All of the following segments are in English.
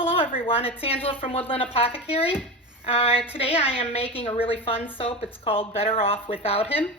Hello everyone, it's Angela from Woodland Apothecary. Today I am making a really fun soap. It's called Better Off Without Him.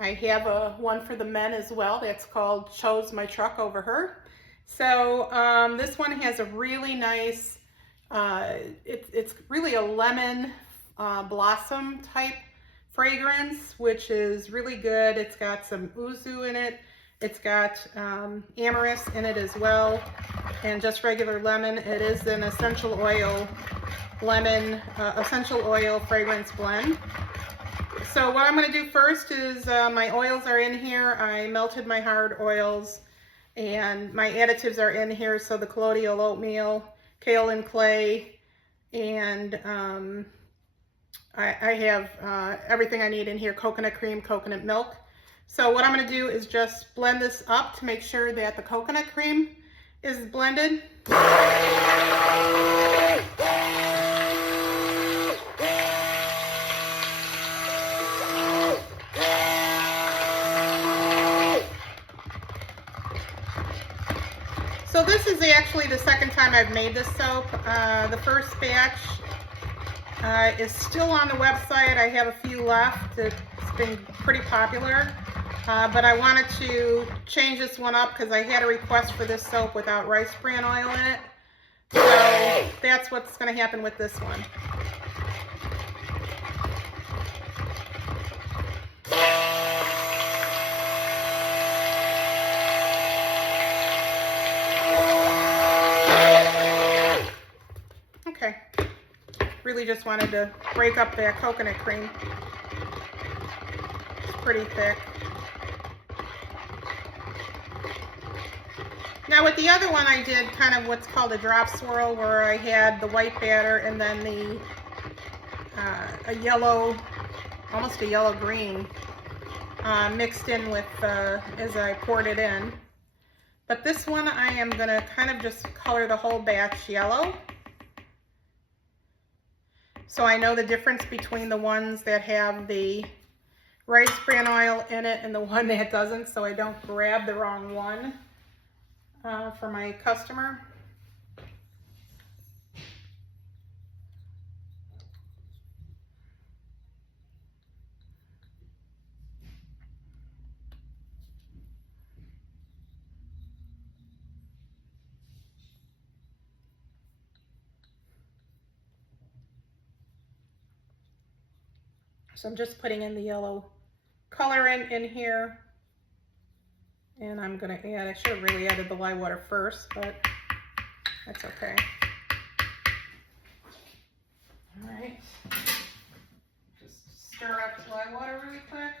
I have one for the men as well that's called Chose My Truck Over Her. So this one has a really nice, it's really a lemon blossom type fragrance, which is really good. It's got some ouzo in it. It's got amyris in it as well, and just regular lemon. It is an essential oil lemon essential oil fragrance blend. So what I'm going to do first is my oils are in here. I melted my hard oils, and my additives are in here. So the colloidal oatmeal, kaolin clay, and I have everything I need in here: coconut cream, coconut milk. So what I'm going to do is just blend this up to make sure that the coconut cream is blended. So this is actually the second time I've made this soap. The first batch is still on the website. I have a few left. It's been pretty popular. But I wanted to change this one up because I had a request for this soap without rice bran oil in it. So that's what's going to happen with this one. Okay. Really just wanted to break up that coconut cream. It's pretty thick. Now with the other one I did kind of what's called a drop swirl, where I had the white batter and then the a yellow, almost a yellow green mixed in with as I poured it in. But this one I am going to kind of just color the whole batch yellow, so I know the difference between the ones that have the rice bran oil in it and the one that doesn't, so I don't grab the wrong one for my customer. So I'm just putting in the yellow color in here. And I'm going to add, I should have really added the lye water first, but that's okay. All right. Just stir up the lye water really quick.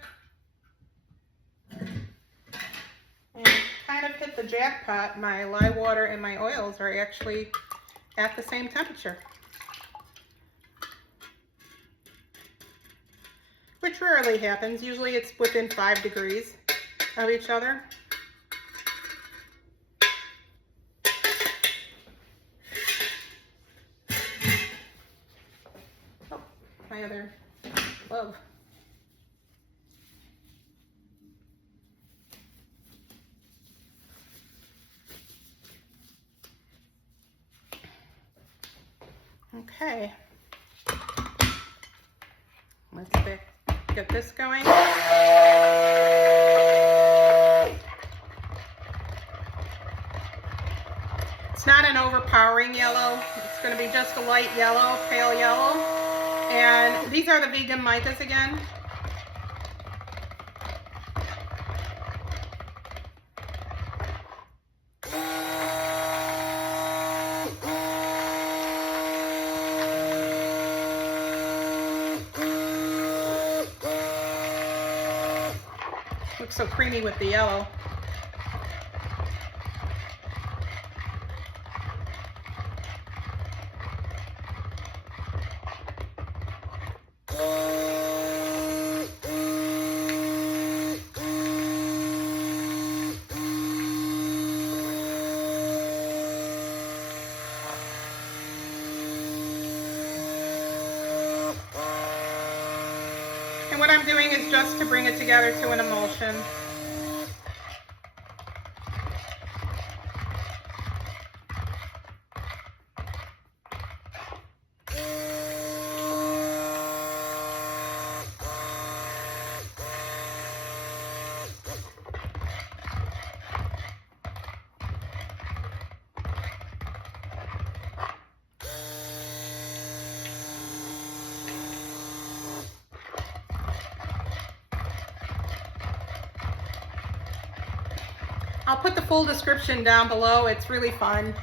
And kind of hit the jackpot. My lye water and my oils are actually at the same temperature, which rarely happens. Usually it's within 5 degrees of each other. My other glove. Okay. Let's get this going. It's not an overpowering yellow. It's going to be just a light yellow, pale yellow. And these are the vegan micas again. Looks so creamy with the yellow. And what I'm doing is just to bring it together to an emulsion. I'll put the full description down below. It's really fun.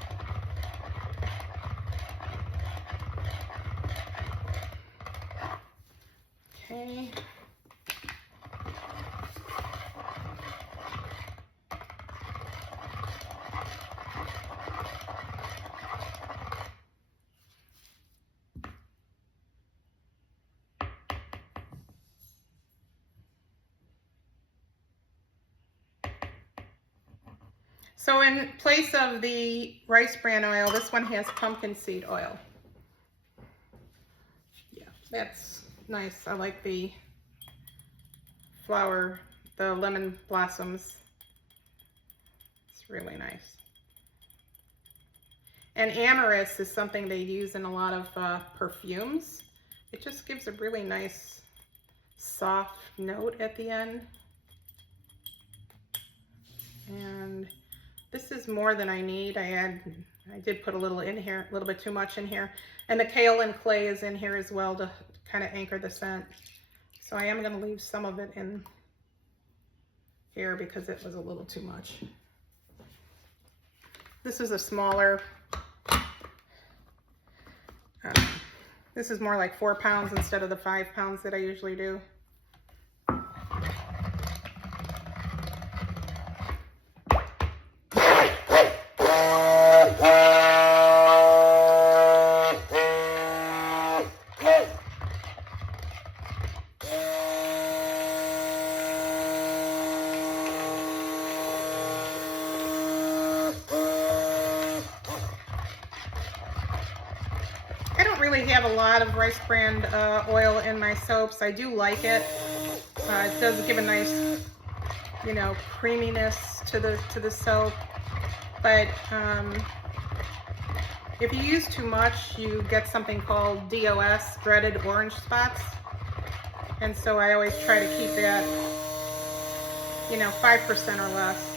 Okay. So in place of the rice bran oil, this one has pumpkin seed oil. Yeah, that's nice. I like the flower, the lemon blossoms. It's really nice. And amyris is something they use in a lot of perfumes. It just gives a really nice soft note at the end. And this is more than I need. I did put a little in here, a little bit too much in here. And the kaolin clay is in here as well to kind of anchor the scent. So I am going to leave some of it in here because it was a little too much. This is a smaller, this is more like 4 pounds instead of the 5 pounds that I usually do. I don't really have a lot of rice bran oil in my soaps. I do like it. It does give a nice, you know, creaminess to the soap. But if you use too much, you get something called DOS, dreaded orange spots. And so I always try to keep that, you know, 5% or less.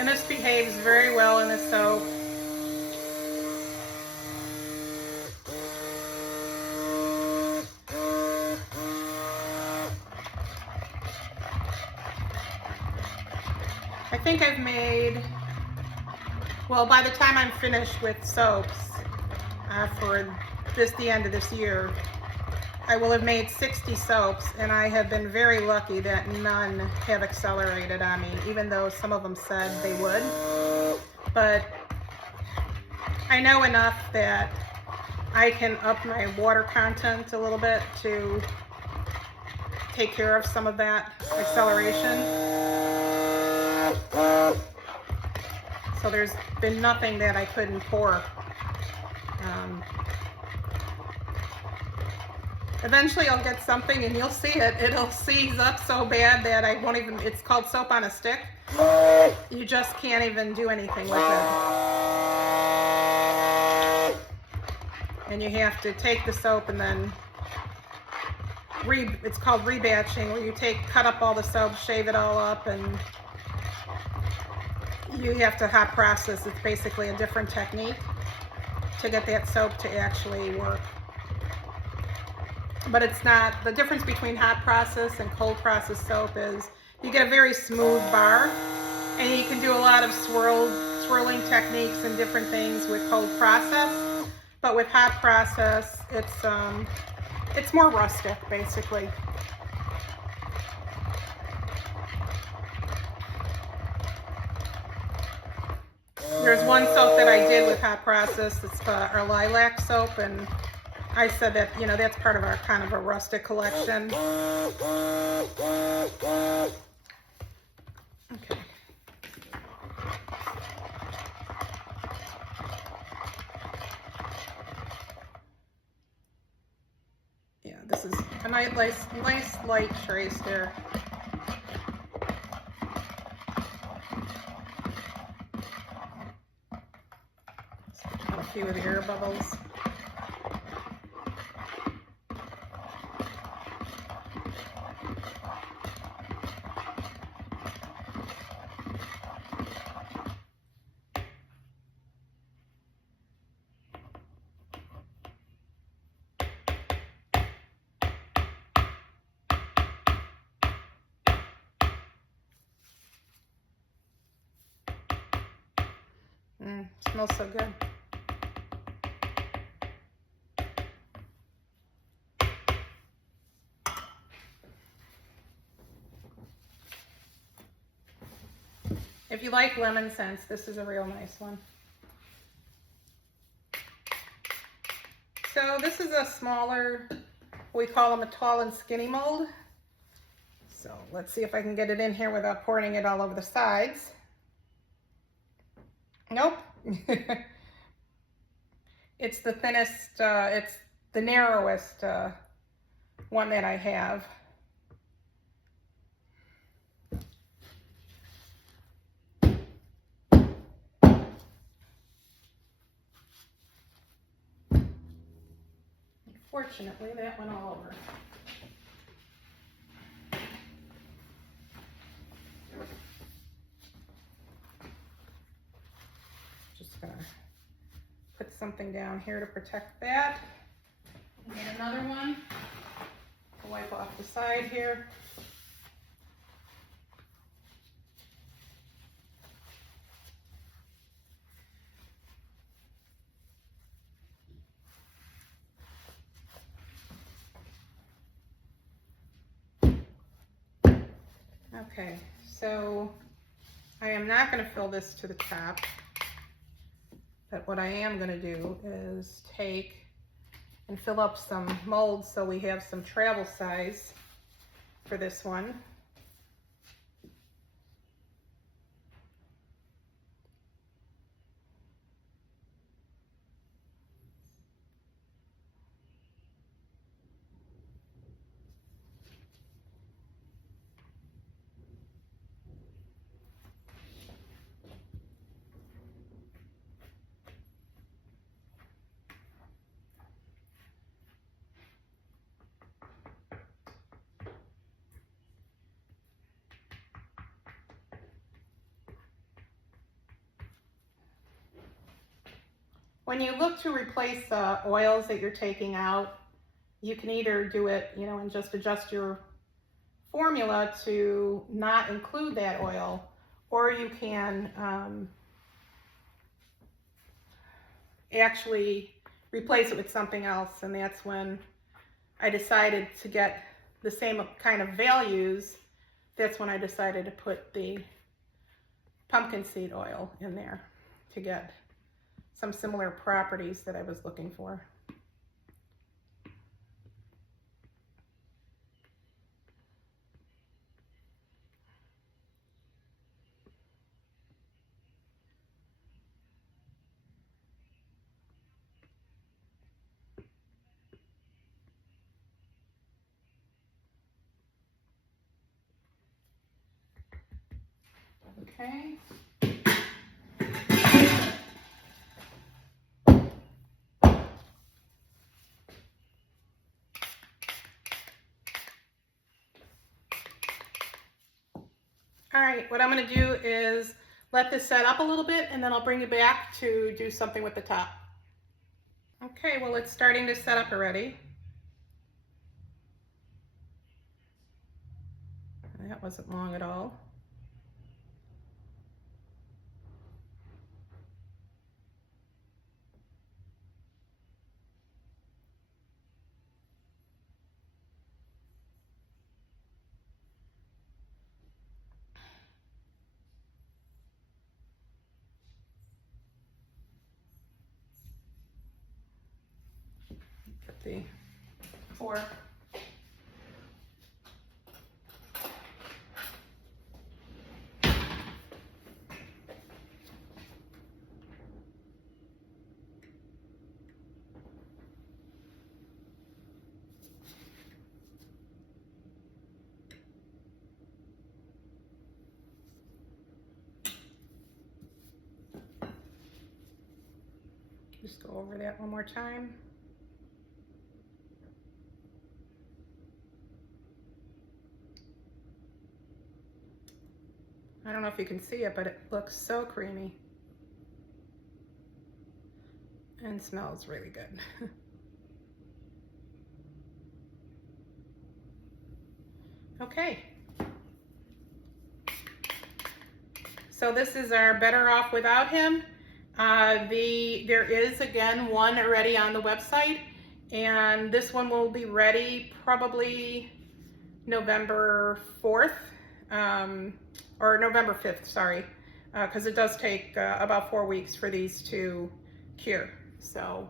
And this behaves very well in the soap. I think I've made, well, by the time I'm finished with soaps for the end of this year, I will have made 60 soaps, and I have been very lucky that none have accelerated on me, even though some of them said they would. But I know enough that I can up my water content a little bit to take care of some of that acceleration. So there's been nothing that I couldn't pour. Eventually I'll get something and you'll see it. It'll seize up so bad that I won't even, it's called soap on a stick. You just can't even do anything with it. And you have to take the soap and then it's called rebatching, where you cut up all the soap, shave it all up, and you have to hot process. It's basically a different technique to get that soap to actually work. But it's not, the difference between hot process and cold process soap is you get a very smooth bar, and you can do a lot of swirling techniques and different things with cold process. But with hot process, it's more rustic, basically. There's one soap that I did with hot process. It's our lilac soap, and I said that, you know, that's part of our kind of a rustic collection. Okay. Yeah, this is a nice light trace there. few of the air bubbles. Smells so good. If you like lemon scents, this is a real nice one. So this is a smaller, we call them a tall and skinny mold. So let's see if I can get it in here without pouring it all over the sides. Nope. It's the thinnest, it's the narrowest one that I have. Unfortunately, that went all over. Just gonna put something down here to protect that. And get another one to wipe off the side here. Okay, so I am not going to fill this to the top, but what I am going to do is take and fill up some molds so we have some travel size for this one. When you look to replace oils that you're taking out, you can either do it, and just adjust your formula to not include that oil, or you can actually replace it with something else. And that's when I decided to get the same kind of values. That's when I decided to put the pumpkin seed oil in there to get some similar properties that I was looking for. Okay. All right, what I'm going to do is let this set up a little bit, and then I'll bring you back to do something with the top. Okay, well, it's starting to set up already. That wasn't long at all. Put the fork. Just go over that one more time. I don't know if you can see it, but it looks so creamy and smells really good. Okay. So this is our Better Off Without Him. There is, again, one already on the website, and this one will be ready probably November 4th, or November 5th, sorry, because it does take about 4 weeks for these to cure. So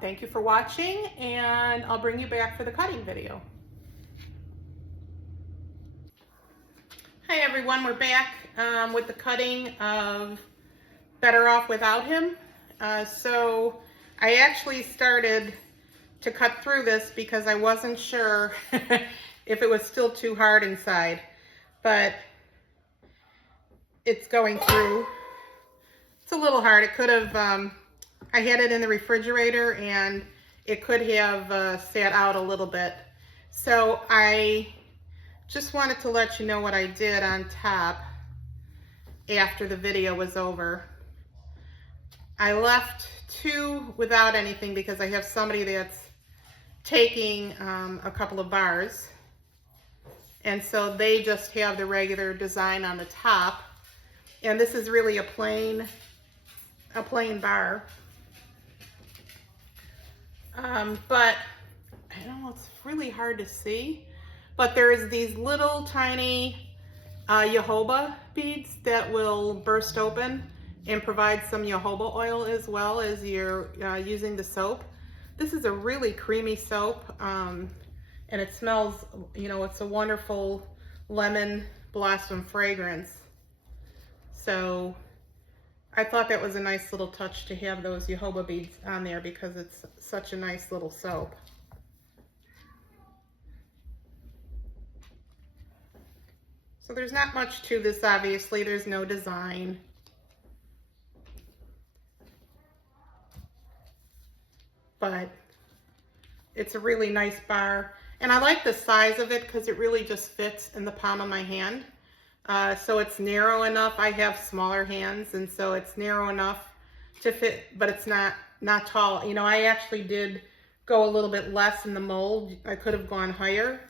thank you for watching, and I'll bring you back for the cutting video. Hi everyone, we're back with the cutting of Better Off Without Him. So I actually started to cut through this because I wasn't sure if it was still too hard inside, but it's going through. It's a little hard. It could have, I had it in the refrigerator and it could have sat out a little bit. So I just wanted to let you know what I did on top after the video was over. I left two without anything because I have somebody that's taking a couple of bars, and so they just have the regular design on the top, and this is really a plain bar. But I don't know, it's really hard to see, but there's these little tiny jojoba beads that will burst open and provide some jojoba oil as well as you're using the soap. This is a really creamy soap, and it smells, you know, it's a wonderful lemon blossom fragrance. So I thought that was a nice little touch to have those jojoba beads on there because it's such a nice little soap. So there's not much to this, obviously. There's no design. But it's a really nice bar. And I like the size of it because it really just fits in the palm of my hand. So it's narrow enough. I have smaller hands, and so it's narrow enough to fit, but it's not tall. You know, I actually did go a little bit less in the mold. I could have gone higher,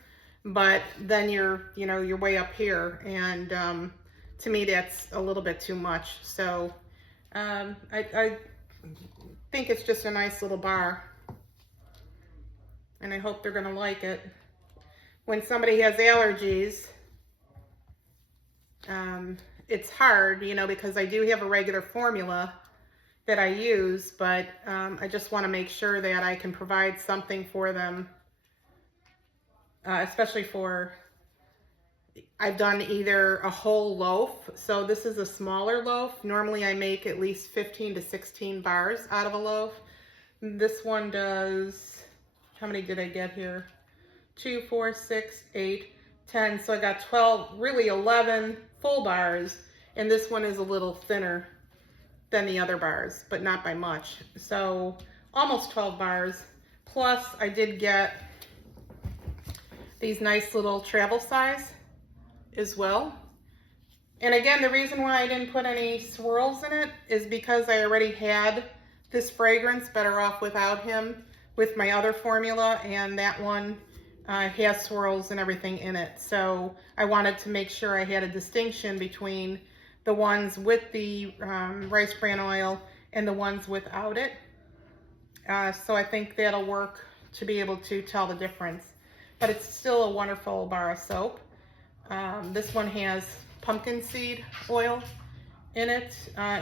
but then you're way up here, and to me that's a little bit too much. So I think it's just a nice little bar, and I hope they're gonna like it. When somebody has allergies, it's hard, you know, because I do have a regular formula that I use, but I just want to make sure that I can provide something for them, especially for, I've done either a whole loaf. So this is a smaller loaf. Normally I make at least 15 to 16 bars out of a loaf. This one does, how many did I get here? 2, 4, 6, 8, 10. So I got 12, really 11 full bars. And this one is a little thinner than the other bars, but not by much. So almost 12 bars. Plus I did get these nice little travel size as well. And again, the reason why I didn't put any swirls in it is because I already had this fragrance, Better Off Without Him, with my other formula, and that one has swirls and everything in it. So I wanted to make sure I had a distinction between the ones with the Rice Bran Oil and the ones without it. So I think that'll work to be able to tell the difference. But it's still a wonderful bar of soap. This one has pumpkin seed oil in it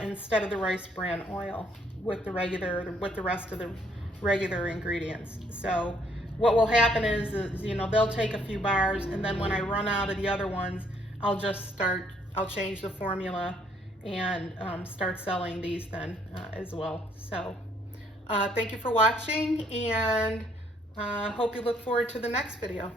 instead of the Rice Bran Oil with the rest of the regular ingredients. So what will happen is, you know, they'll take a few bars, and then when I run out of the other ones, I'll change the formula and start selling these then as well. So thank you for watching, and hope you look forward to the next video.